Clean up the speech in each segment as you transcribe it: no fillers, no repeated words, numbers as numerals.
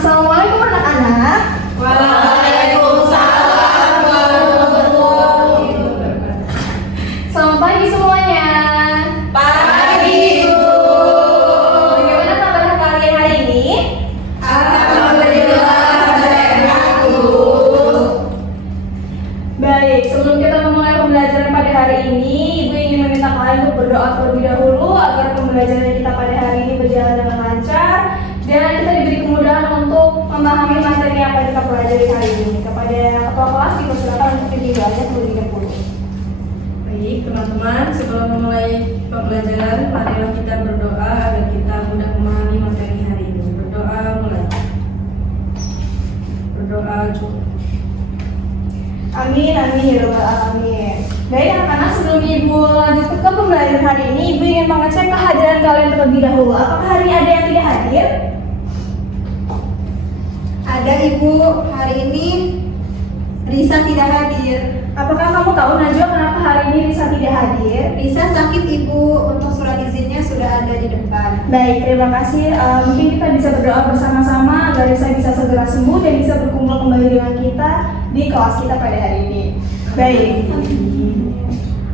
Assalamualaikum anak-anak. Waalaikumsalam warahmatullahi wabarakatuh. Selamat pagi semuanya. Pagi, Bu. Bagaimana kabar kalian hari ini? Alhamdulillah sehat, Bu. Baik, sebelum kita memulai pembelajaran pada hari ini, Ibu ingin meminta kalian untuk berdoa terlebih dahulu agar pembelajaran kita pada hari ini berjalan dengan lancar dan kita diberi kemudahan untuk memahami materi yang akan kita pelajari hari ini. Kepada ketua kelas dipersilakan untuk dibaca terlebih dahulu. Baik, teman-teman, sebelum memulai pembelajaran, marilah kita berdoa agar kita mudah memahami materi hari ini. Berdoa mulai. Berdoa cukup. Amin, amin, ya Rabbal alamin. Baik anak-anak, sebelum Ibu lanjut ke pembelajaran hari ini, Ibu ingin mengecek kehadiran kalian terlebih dahulu. Apakah hari ini ada yang tidak hadir? Ada, Ibu. Hari ini Risa tidak hadir. Apakah kamu tahu Najwa kenapa hari ini Risa tidak hadir? Risa sakit, Ibu. Untuk surat izinnya sudah ada di depan. Baik, terima kasih. Mungkin kita bisa berdoa bersama-sama agar Risa bisa segera sembuh dan bisa berkumpul kembali dengan kita di kelas kita pada hari ini. Baik.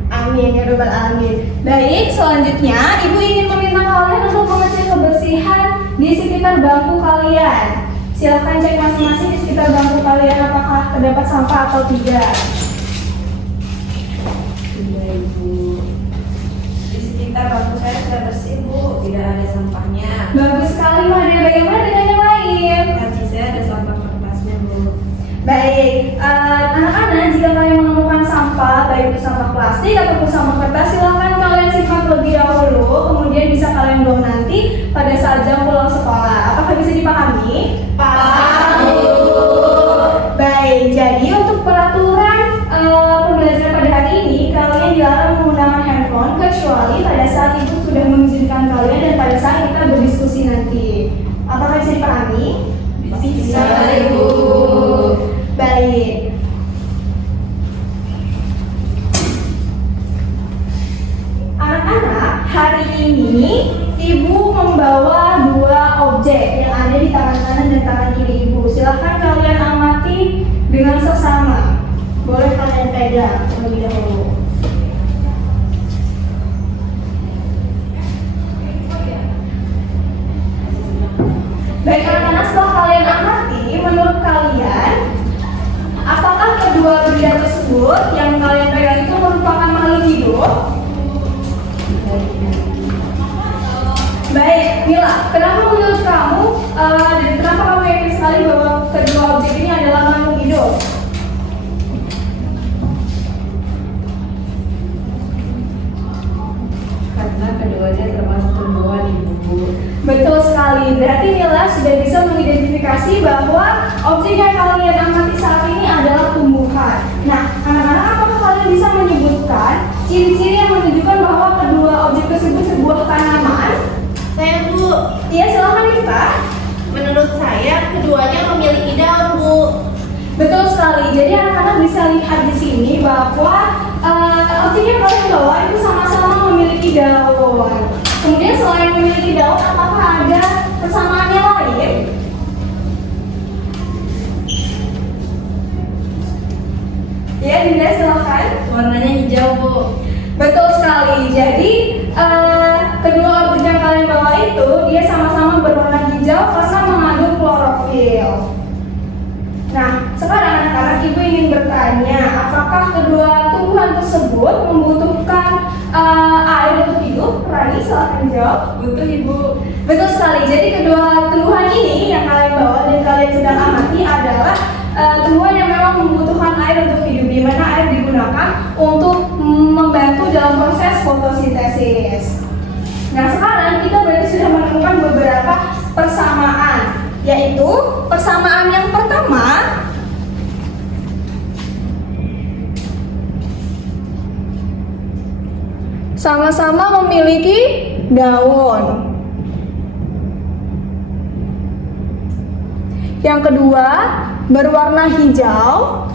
Amin ya Rabbal alamin. Baik, selanjutnya Ibu ingin meminta kalian untuk mengecek kebersihan di sekitar bangku kalian. Silakan cek masing-masing di sekitar bangku kalian apakah terdapat sampah atau tidak. Iya, Ibu. Di sekitar bangku saya sudah bersih, Bu. Tidak ada sampahnya. Bagus sekali, Mada. Bagaimana dengan yang lain? Kaci saya ada sampah kertasnya, Bu. Baik, anak-anak, jika kalian menemukan sampah, baik itu sampah plastik ataupun sampah kertas, silakan kalian simpan terlebih dahulu, kemudian bisa kalian buang nanti pada saat jam pulang sekolah. Apakah bisa dipahami? Paham, Bu. Baik, jadi untuk peraturan pembelajaran pada hari ini, kalian dilarang menggunakan handphone kecuali pada saat ibu sudah mengizinkan kalian dan pada saat kita berdiskusi nanti. Apakah bisa dipahami? Bisa, Ibu. Baik. Anak-anak, hari ini Ibu membawa dua objek yang ada di tangan kanan dan tangan kiri Ibu. Silahkan kalian amati dengan seksama. Boleh kalian pegang terlebih dahulu. Baik anak-anak, setelah kalian amati, menurut kalian apakah kedua benda tersebut yang kalian pegang itu merupakan makhluk hidup? Baik, Mila, kenapa menurut kamu dan kenapa kamu yakin sekali bahwa kedua objek ini adalah makhluk hidup? Karena keduanya termasuk tumbuhan, Ibu. Betul sekali, berarti Mila sudah bisa mengidentifikasi bahwa objek yang kalian amati saat ini adalah tumbuhan. Nah, anak-anak, apakah kalian bisa menyebutkan ciri-ciri yang menunjukkan bahwa kedua objek tersebut sebuah tanaman? Saya, Bu. Iya, silakan Rifka. Menurut saya keduanya memiliki daun, Bu. Betul sekali. Jadi anak-anak bisa lihat di sini bahwa objek yang kalian bawa itu sama-sama memiliki daun. Kemudian selain memiliki daun, apakah ada persamaannya lain? Ya, Dinda silakan. Warnanya hijau, Bu. Betul sekali. Jadi kedua objek yang kalian bawa itu dia sama-sama berwarna hijau karena mengandung klorofil. Nah, sekarang anak-anak, Ibu ingin bertanya, apakah kedua tumbuhan tersebut membutuhkan air untuk hidup? Rani, silakan jawab. Butuh, Ibu. Betul sekali. Jadi kedua tumbuhan ini yang kalian bawa dan kalian sedang amati adalah tumbuhan yang memang membutuhkan air untuk hidup, di mana air digunakan untuk membantu dalam proses fotosintesis. Nah, sekarang kita berarti sudah menemukan beberapa persamaan, yaitu persamaan yang pertama sama-sama memiliki daun. Yang kedua, berwarna hijau.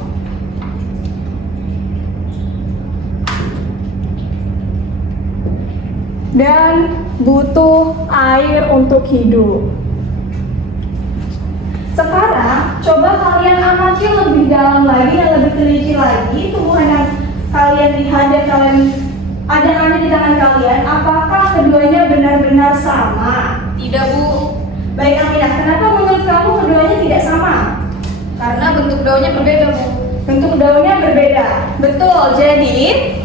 Dan butuh air untuk hidup. dalam lagi dan lebih teliti lagi tumbuhan yang kalian lihat dan kalian ada di tangan kalian, apakah keduanya benar-benar sama? Tidak, Bu. Baik Aminah, kenapa menurut kamu keduanya tidak sama? Karena bentuk daunnya berbeda, Bu. Bentuk daunnya berbeda. Betul. Jadi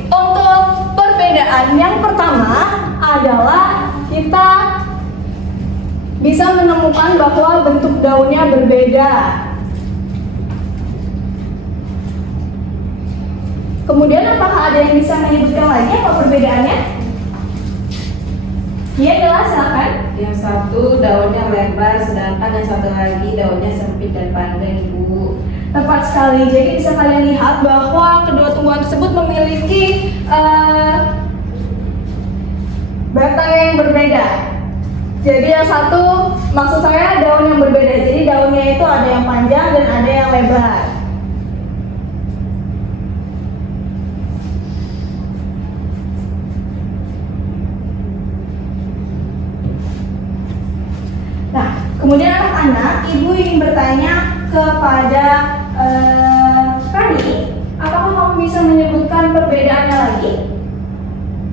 untuk perbedaan yang pertama adalah kita bisa menemukan bahwa bentuk daunnya berbeda. Kemudian apakah ada yang bisa menyebutkan lagi apa perbedaannya? Iya, jelas, silakan. Yang satu daunnya lebar, sedangkan yang satu lagi daunnya sempit dan panjang, Bu. Tepat sekali. Jadi bisa kalian lihat bahwa kedua tumbuhan tersebut memiliki batang yang berbeda. Jadi yang satu, maksud saya daun yang berbeda. Jadi daunnya itu ada yang panjang dan ada yang lebar. Nah, kemudian anak-anak, ibu ingin bertanya kepada Kani, apakah kamu bisa menyebutkan perbedaannya lagi?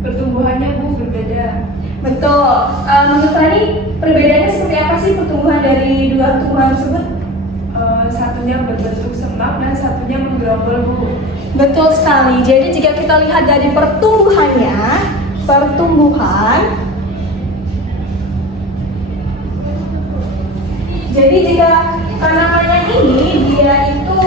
Pertumbuhannya, Bu, berbeda. Betul. Menurut Kani, perbedaannya seperti apa sih pertumbuhan dari dua tumbuhan tersebut? Satunya berbentuk semak dan satunya menggerombol, Bu. Betul sekali. Jadi jika kita lihat dari pertumbuhannya, jadi jika tanamannya ini dia itu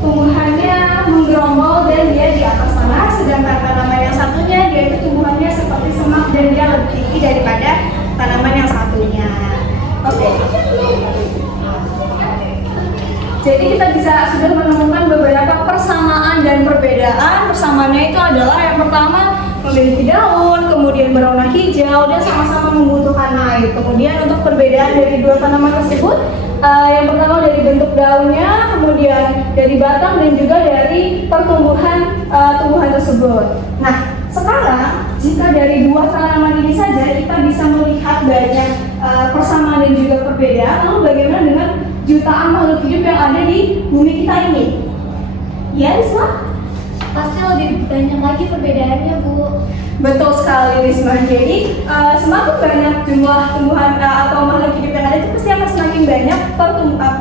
tumbuhannya menggerombol dan dia di atas tanah, sedangkan tanaman yang satunya dia itu tumbuhannya seperti semak dan dia lebih tinggi daripada tanaman yang satunya. Oke. Jadi kita sudah menemukan beberapa persamaan dan perbedaan. Persamaannya itu adalah yang pertama memiliki daun, kemudian berwarna hijau dan sama-sama membutuhkan air. Kemudian untuk perbedaan dari dua tanaman tersebut, yang pertama dari bentuk daunnya, kemudian dari batang dan juga dari pertumbuhan tumbuhan tersebut. Nah, sekarang jika dari dua tanaman ini saja kita bisa melihat banyak persamaan dan juga perbedaan, lalu bagaimana dengan jutaan makhluk hidup yang ada di bumi kita ini? Ya, Risma? Pasti lebih banyak lagi perbedaannya, Bu. Betul sekali, Risma. Jadi semakin banyak jumlah tumbuhan atau makhluk hidup yang ada itu pasti akan semakin banyak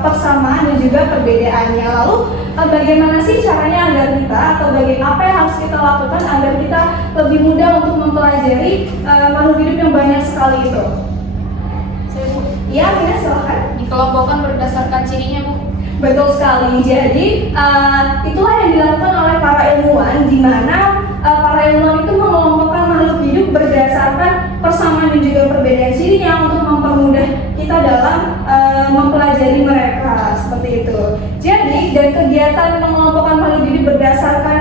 persamaan dan juga perbedaannya. Lalu bagaimana sih caranya agar kita atau apa yang harus kita lakukan agar kita lebih mudah untuk mempelajari makhluk hidup yang banyak sekali itu? Ya, Mina, silakan. Dikelompokkan berdasarkan cirinya, Bu. Betul sekali. Jadi itulah yang dilakukan oleh para ilmuwan, di mana para ilmuwan itu mengelompokkan makhluk hidup berdasarkan persamaan dan juga perbedaan cirinya untuk mempermudah kita dalam mempelajari mereka seperti itu. Jadi dan kegiatan mengelompokkan makhluk hidup berdasarkan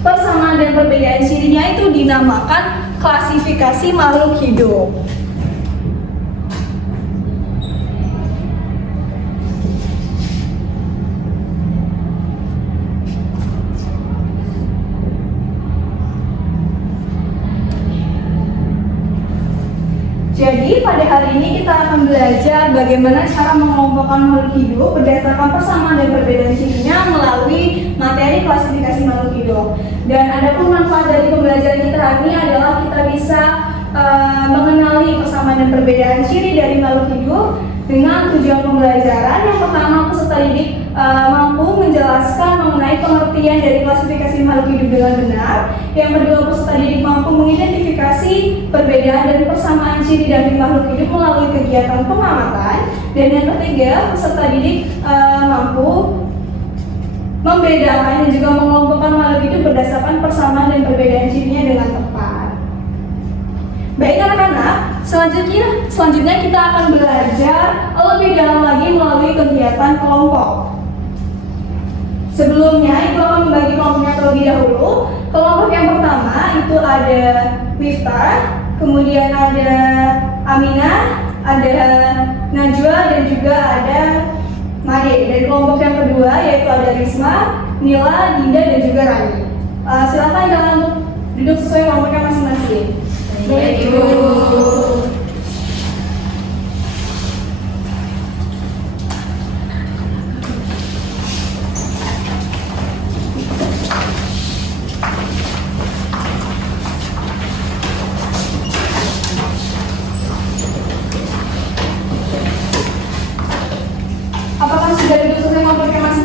persamaan dan perbedaan cirinya itu dinamakan klasifikasi makhluk hidup. Jadi pada hari ini kita akan belajar bagaimana cara mengelompokkan makhluk hidup berdasarkan persamaan dan perbedaan cirinya melalui materi klasifikasi makhluk hidup. Dan adapun manfaat dari pembelajaran kita hari ini adalah kita bisa mengenali persamaan dan perbedaan ciri dari makhluk hidup dengan tujuan pembelajaran. Yang pertama, peserta didik mampu menjelaskan mengenai pengertian dari klasifikasi makhluk hidup dengan benar. Yang kedua, peserta didik mampu mengidentifikasi perbedaan dan persamaan ciri dari makhluk hidup melalui kegiatan pengamatan. Dan yang ketiga, peserta didik mampu membedakan dan juga mengelompokkan makhluk hidup berdasarkan persamaan dan perbedaan cirinya dengan tepat. Baik anak-anak, selanjutnya kita akan belajar lebih dalam lagi melalui kegiatan kelompok. Sebelumnya, Ibu akan membagi kelompoknya terlebih dahulu. Kelompok yang pertama itu ada Miftah, kemudian ada Aminah, ada Najwa, dan juga ada Made. Dan kelompok yang kedua yaitu ada Risma, Nila, Dinda, dan juga Rani. Silakan kalian untuk duduk sesuai kelompoknya masing-masing. Baik, Ibu.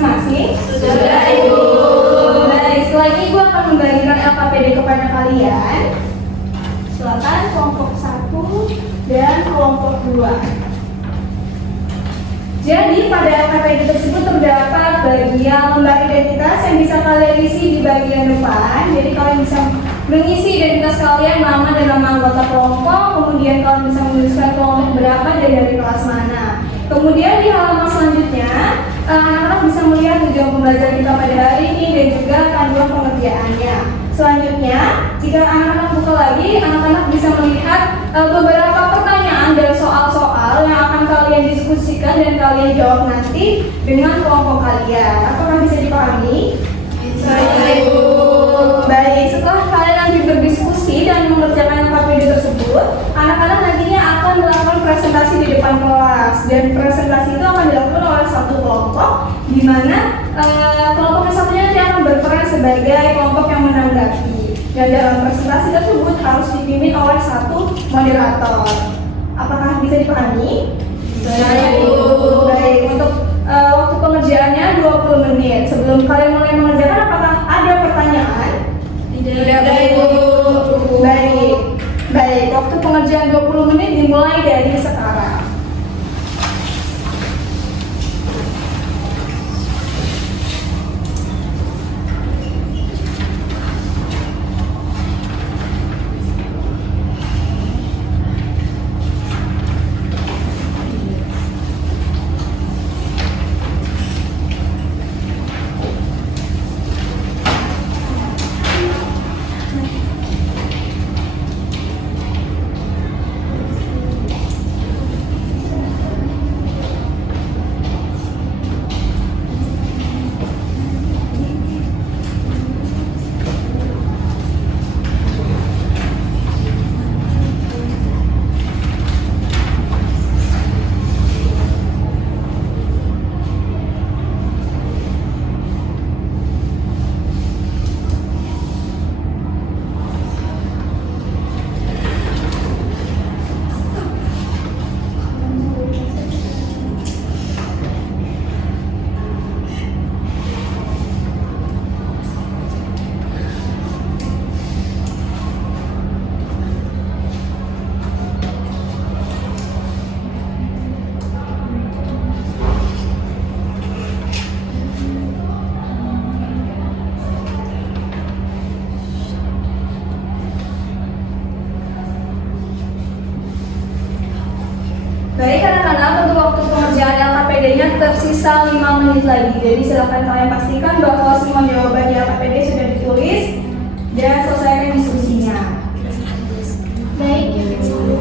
masing-masing? Sudah, Ibu. Baik, setelah ini Ibu akan membagikan LKPD kepada kalian. Silakan kelompok 1 dan kelompok 2. Jadi pada LKPD tersebut terdapat bagian lembar identitas yang bisa kalian isi di bagian depan. Jadi kalian bisa mengisi identitas kalian, nama dan nama anggota kelompok. Kemudian kalian bisa menuliskan kelompok berapa dan dari kelas mana. Kemudian di halaman selanjutnya, anak-anak bisa melihat tujuan pembelajaran kita pada hari ini dan juga panduan pengerjaannya. Selanjutnya, jika anak-anak buka lagi, anak-anak bisa melihat beberapa pertanyaan dan soal-soal yang akan kalian diskusikan dan kalian jawab nanti dengan kelompok kalian. Apakah bisa dipahami? Bisa, Ibu. Baik, setelah kalian nanti berdiskusi dan mengerjakan LKPD tersebut, anak-anak nantinya akan melakukan presentasi di depan kelas, dan presentasi itu akan dilakukan oleh satu kelompok, di mana kelompok yang satunya nanti akan berperan sebagai kelompok yang menanggapi. Dan dalam presentasi tersebut harus dipimpin oleh satu moderator. Apakah bisa dipahami? Bisa, Ibu. Baik, untuk waktu pengerjaannya 20 menit. Sebelum kalian mulai mengerjakan, apakah ada pertanyaan? Tidak ada, Ibu. Baik, waktu pengerjaan 20 menit dimulai dari sekarang. Baik anak-anak, untuk waktu pengerjaan LKPD-nya tersisa 5 menit lagi. Jadi silakan kalian pastikan bahwa semua jawaban di LKPD sudah ditulis dan selesaikan diskusinya. Baik, Ibu.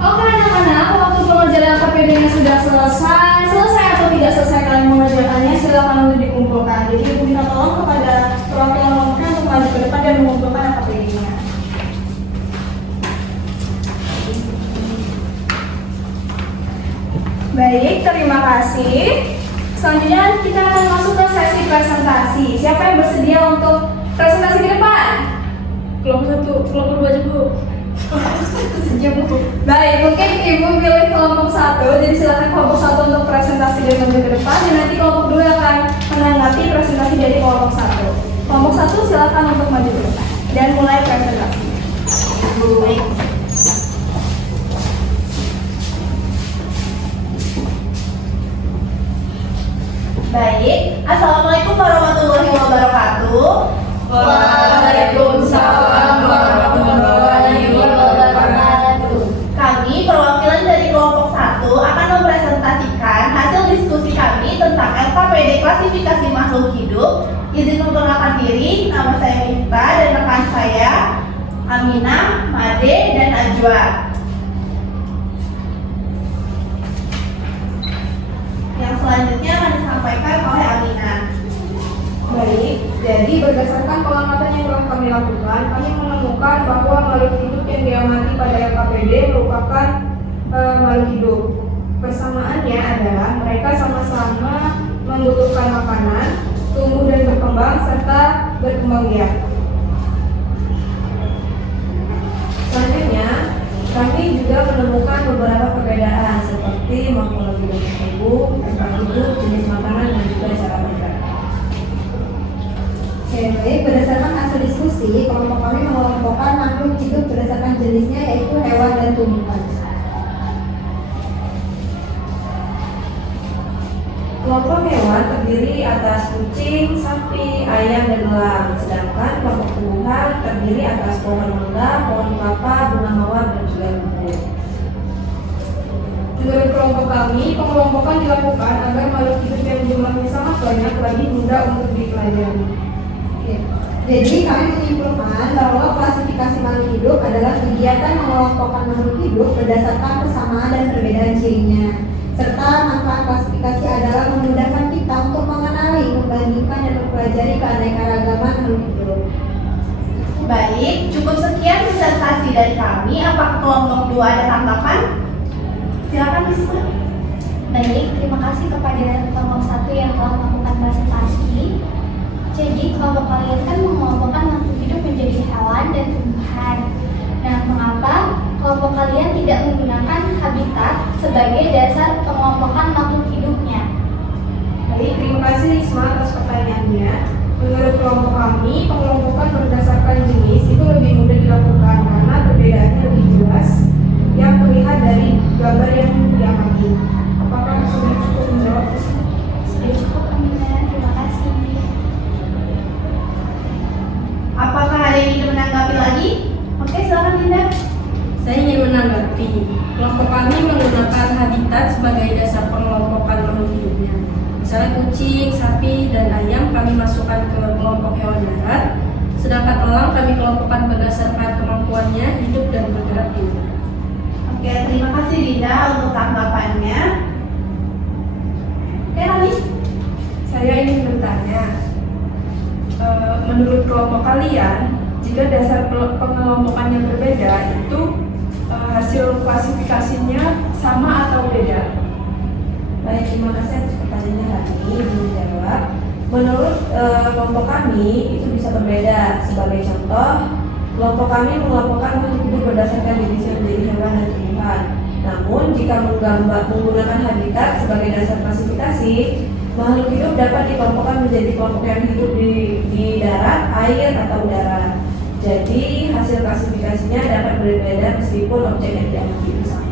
Oke anak-anak, waktu pengerjaan LKPD-nya sudah selesai atau tidak selesai kalian mengerjakannya, silakan untuk dikumpulkan. Jadi ibu minta tolong kepada perwakilan kelompoknya untuk maju ke depan dan mengumpulkan LKPD-nya. Baik, terima kasih. Selanjutnya kita akan masuk ke sesi presentasi. Siapa yang bersedia untuk presentasi ke depan? Kelompok 1, kelompok 2 aja, Bu. Baik, mungkin ibu pilih kelompok 1, jadi silakan kelompok 1 untuk presentasi dan maju ke depan, dan nanti kelompok 2 akan menanggapi presentasi dari kelompok 1. Kelompok 1 silakan untuk maju ke depan dan mulai presentasi. Baik, Assalamualaikum warahmatullahi wabarakatuh. Waalaikumsalam warahmatullahi wabarakatuh. Kami perwakilan dari kelompok 1 akan mempresentasikan hasil diskusi kami tentang LKPD klasifikasi makhluk hidup. Izin memperkenalkan diri, nama saya Mifta dan rekan saya Aminah, Made, dan Najwa. Yang selanjutnya akan disampaikan oleh Aminah. Baik, jadi berdasarkan pengamatan yang telah kami lakukan, kami menemukan bahwa makhluk hidup yang diamati pada LKPD merupakan makhluk hidup. Persamaannya adalah mereka sama-sama membutuhkan makanan, tumbuh dan berkembang, serta berkembang biak. Selanjutnya, kami juga menemukan beberapa perbedaan seperti morfologi bentuk tubuh, tempat duduk, jenis makanan, dan juga cara bergerak. Oke, baik. Berdasarkan hasil diskusi, kelompok kami mengelompokkan makhluk hidup berdasarkan jenisnya, yaitu hewan dan tumbuhan. Kelompok hewan terdiri atas kucing, sapi, ayam, dan elang. Sedangkan kelompok tumbuhan terdiri atas pohon mangga, pohon kelapa, bunga mawar, dan juga buku. Menurut kelompok kami, pengelompokan dilakukan agar makhluk hidup yang jumlahnya sangat banyak lebih mudah untuk dipelajari. Oke. Jadi kami menyimpulkan bahwa klasifikasi makhluk hidup adalah kegiatan mengelompokkan makhluk hidup berdasarkan persamaan dan perbedaan cirinya. Serta manfaat klasifikasi adalah memudahkan kita untuk mengenali, membandingkan, dan mempelajari keanekaragaman makhluk hidup. Baik, cukup sekian disertasi dari kami. Apakah kelompok 2 ada tanggapan? Silakan diskusi. Baik, terima kasih kepada kelompok 1 yang telah melakukan presentasi. Jadi kelompok kalian kan mengelompokkan makhluk hidup menjadi hewan dan tumbuhan. Nah, mengapa kelompok kalian tidak menggunakan habitat sebagai dasar pengelompokan makhluk hidupnya? Baik, terima kasih Risma atas pertanyaannya. Menurut kelompok kami, pengelompokan berdasarkan jenis itu lebih mudah dilakukan karena perbedaannya lebih jelas yang terlihat dari gambar yang diamati. Apakah sudah cukup menjawab? Sudah cukup, Amina. Terima kasih. Apakah ada yang ingin menanggapi lagi? Oke, silakan Dinda. Saya ingin menanggapi, kelompok kami menggunakan habitat sebagai dasar pengelompokan makhluk hidupnya. Misalnya kucing, sapi, dan ayam kami masukkan ke kelompok hewan darat, sedangkan elang kami kelompokkan berdasarkan kemampuannya hidup dan bergerak di udara. Oke, terima kasih Dinda untuk tanggapannya. Oke, Rani. Saya ingin bertanya, menurut kelompok kalian, jika dasar pengelompokannya berbeda, itu hasil klasifikasinya sama atau beda? Baik, terima kasih atas pertanyaannya Rani. Menjawab, menurut kelompok kami itu bisa berbeda. Sebagai contoh, kelompok kami mengelompokkan makhluk hidup berdasarkan jenisnya menjadi hewan dan tumbuhan. Namun, jika menggunakan habitat sebagai dasar klasifikasi, makhluk hidup dapat dikelompokkan menjadi kelompok yang hidup di darat, air, atau udara. Jadi, hasil klasifikasinya dapat berbeda meskipun objek yang diamati itu sama.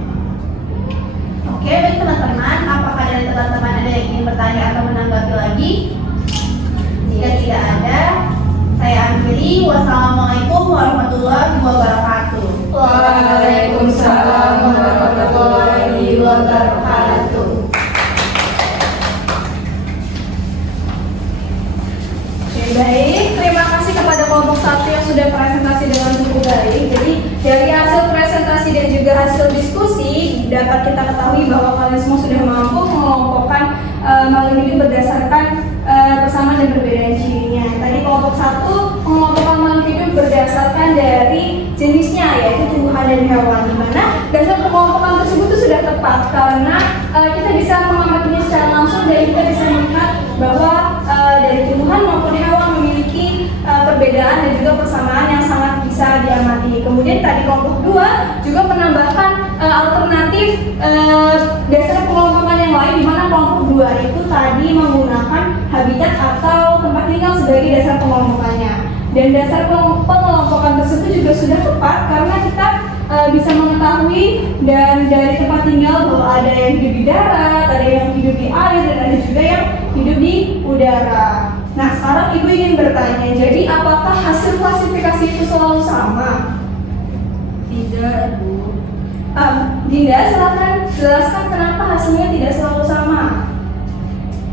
Oke, baik teman-teman. Apakah dari teman-teman ada yang ingin bertanya atau menanggapi lagi? Jika tidak ada, saya akhiri. Wassalamualaikum warahmatullahi wabarakatuh. Waalaikumsalam warahmatullahi wabarakatuh. Oke, baik. Terima kasih kepada kelompok 1 yang sudah presentasi dengan cukup baik. Jadi dari hasil presentasi dan juga hasil diskusi dapat kita ketahui bahwa kalian semua sudah mampu mengelompokkan makhluk hidup berdasarkan persamaan dan perbedaan cirinya. Tadi kelompok 1 mengelompokkan makhluk hidup berdasarkan dari jenisnya, yaitu tumbuhan dan hewan. Di mana dasar pengelompokan tersebut itu sudah tepat karena kita bisa mengamatinya secara langsung dan kita bisa melihat bahwa dari tumbuhan maupun hewan memiliki perbedaan dan juga persamaan yang sangat bisa diamati. Kemudian tadi kelompok 2 juga menambahkan alternatif dasar pengelompokan yang lain, di mana kelompok 2 itu tadi menggunakan habitat atau tempat tinggal sebagai dasar pengelompokannya. Dan dasar pengelompokan tersebut juga sudah tepat karena kita bisa mengetahui dan dari tempat tinggal bahwa ada yang hidup di darat, ada yang hidup di air, dan ada juga yang hidup di udara. Nah, sekarang Ibu ingin bertanya, jadi apakah hasil klasifikasi itu selalu sama? Tidak, Bu. Dinda, silakan jelaskan kenapa hasilnya tidak selalu sama.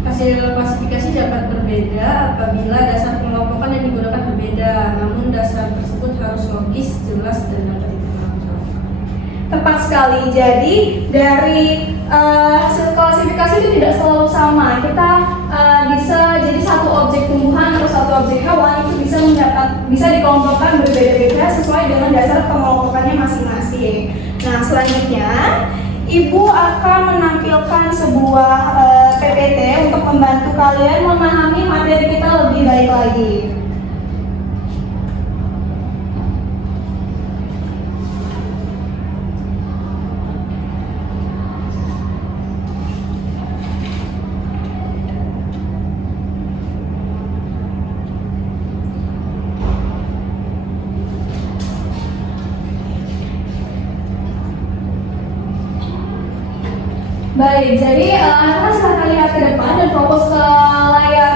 Hasil klasifikasi dapat berbeda apabila dasar pengelompokan yang digunakan berbeda, namun dasar tersebut harus logis, jelas, dan dapat dipertanggungjawabkan. Tepat sekali. Jadi dari hasil klasifikasi itu tidak selalu sama. Kita bisa jadi satu objek tumbuhan atau satu objek hewan itu bisa dikelompokkan berbeda-beda sesuai dengan dasar pengelompokannya masing-masing. Nah, selanjutnya Ibu akan menampilkan sebuah PPT untuk membantu kalian memahami materi kita lebih baik lagi. Baik, jadi anak-anak silahkan lihat ke depan dan fokus ke layar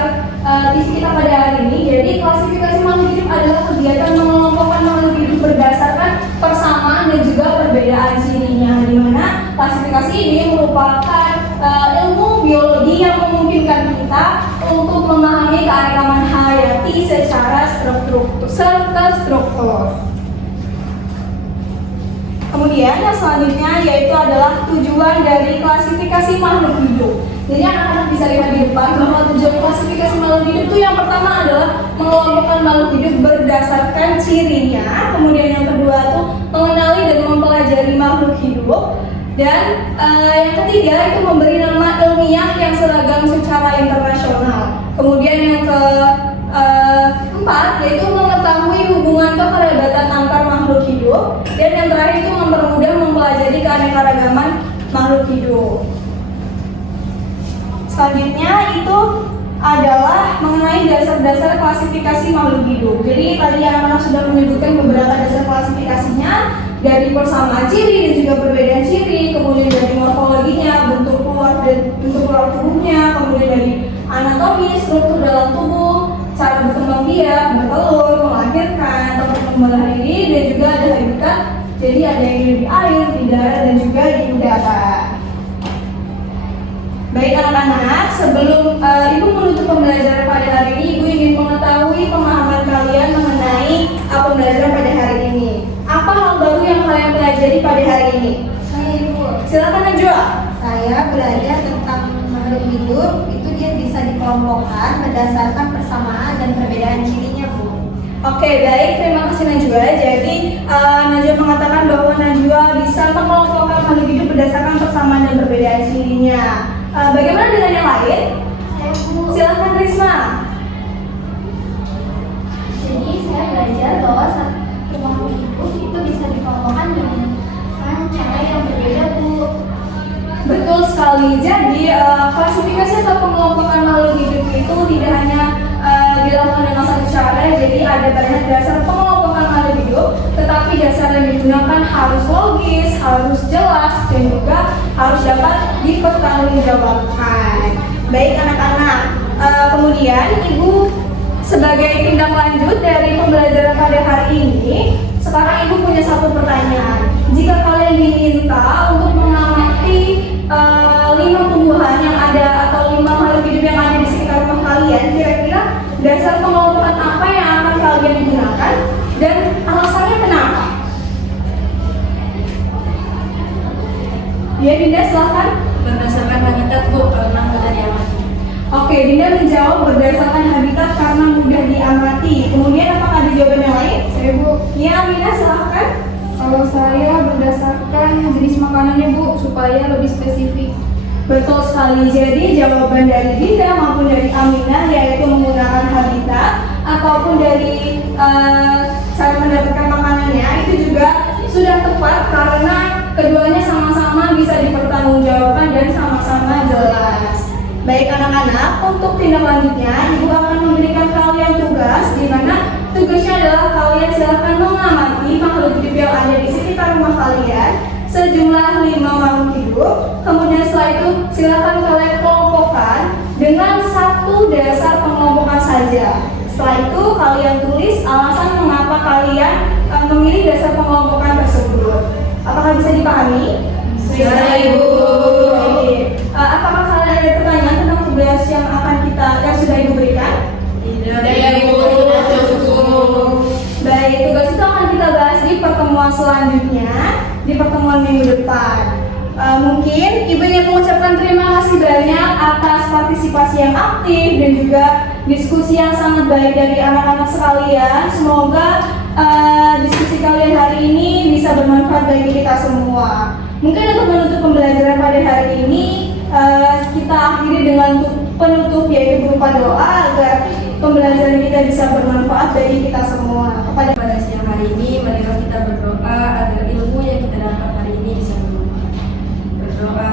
TV kita pada hari ini. Jadi klasifikasi makhluk hidup adalah kegiatan mengelompokkan makhluk hidup berdasarkan persamaan dan juga perbedaan cirinya, di mana klasifikasi ini merupakan ilmu biologi yang memungkinkan kita untuk memahami keanekaragaman hayati secara struktur. Kemudian yang selanjutnya yaitu adalah tujuan dari klasifikasi makhluk hidup. Jadi anak-anak bisa lihat di depan bahwa tujuan klasifikasi makhluk hidup itu yang pertama adalah mengelompokkan makhluk hidup berdasarkan cirinya. Kemudian yang kedua itu mengenali dan mempelajari makhluk hidup. Dan yang ketiga itu memberi nama ilmiah yang seragam secara internasional. Kemudian yang keempat yaitu mengetahui hubungan kekerabatan antar makhluk hidup. Dan yang terakhir itu mempermudah mempelajari keanekaragaman makhluk hidup. Selanjutnya itu adalah mengenai dasar-dasar klasifikasi makhluk hidup. Jadi tadi anak-anak sudah menyebutkan beberapa dasar klasifikasinya, dari persamaan ciri dan juga perbedaan ciri, kemudian dari morfologinya, bentuk luar tubuhnya, kemudian dari anatomi, struktur dalam tubuh, cara berkembang biak, bertelur, melahirkan, tempat membelah diri, dan juga ada habitat. Jadi ada yang hidup di air, di darat, dan juga di udara. Baik anak-anak, sebelum Ibu menutup pembelajaran pada hari ini, Ibu ingin mengetahui pemahaman kalian mengenai pembelajaran pada hari ini. Apa hal baru yang kalian pelajari pada hari ini? Saya Ibu. Silakan Najwa. Saya belajar tentang makhluk hidup itu dia bisa dikelompokkan berdasarkan persamaan dan perbedaan cirinya, Bu. Oke, baik. Terima kasih Najwa. Jadi Najwa mengatakan bahwa Najwa bisa mengelompokkan makhluk hidup berdasarkan persamaan dan perbedaan cirinya. Bagaimana dengan yang lain? Saya Bu. Silakan Risma. Jadi saya belajar bahwa satu makhluk hidup itu bisa dikelompokkan dengan cara yang berbeda, Bu. Betul sekali. Jadi klasifikasi atau pengelompokan makhluk hidup itu tidak hanya dilakukan dengan satu cara. Jadi ada banyak dasar pengelompokan makhluk hidup, tetapi dasar yang digunakan harus logis, harus jelas, dan juga harus dapat dipertanggungjawabkan. Baik anak-anak, kemudian Ibu sebagai tindak lanjut dari pembelajaran pada hari ini, sekarang Ibu punya satu pertanyaan. Jika kalian diminta untuk mengamati 5 tumbuhan yang ada atau 5 makhluk hidup yang ada di sekitar rumah kalian, kira-kira dasar pengelompokan apa yang akan kalian gunakan dan alasannya kenapa? Ya Dinda, silahkan. Berdasarkan habitat, Bu, karena mudah diamati. Oke, Dinda menjawab berdasarkan habitat karena mudah diamati. Kemudian apakah ada jawaban yang lain? Saya Bu. Ya Amina, silahkan. Kalau saya berdasarkan jenis makanannya, Bu, supaya lebih spesifik. Betul sekali. Jadi jawaban dari Dinda maupun dari Aminah yaitu menggunakan habitat ataupun dari cara mendapatkan makanannya itu juga sudah tepat karena keduanya sama-sama bisa dipertanggungjawabkan dan sama-sama jelas. Baik anak-anak, untuk tindak lanjutnya Ibu akan memberikan kalian tugas di mana tugasnya adalah kalian silakan mengamati makhluk hidup yang ada di sekitar rumah kalian sejumlah 5 makhluk hidup. Kemudian setelah itu silakan kalian kelompokkan dengan satu dasar pengelompokan saja. Setelah itu kalian tulis alasan mengapa kalian memilih dasar pengelompokan tersebut. Apakah bisa dipahami? Bisa, Ibu. Apakah kalian ada pertanyaan tentang tugas yang sudah Ibu berikan? Tidak, Ibu. Sudah cukup. Baik, tugas itu akan kita bahas di pertemuan selanjutnya, di pertemuan minggu depan. Mungkin Ibu ingin mengucapkan terima kasih banyak atas partisipasi yang aktif dan juga diskusi yang sangat baik dari anak-anak sekalian. Semoga diskusi kalian hari ini bisa bermanfaat bagi kita semua. Mungkin untuk menutup pembelajaran dengan penutup yaitu berupa doa agar pembelajaran kita bisa bermanfaat bagi kita semua. Pada siang hari ini, marilah kita berdoa agar ilmu yang kita dapat hari ini bisa bermanfaat. Berdoa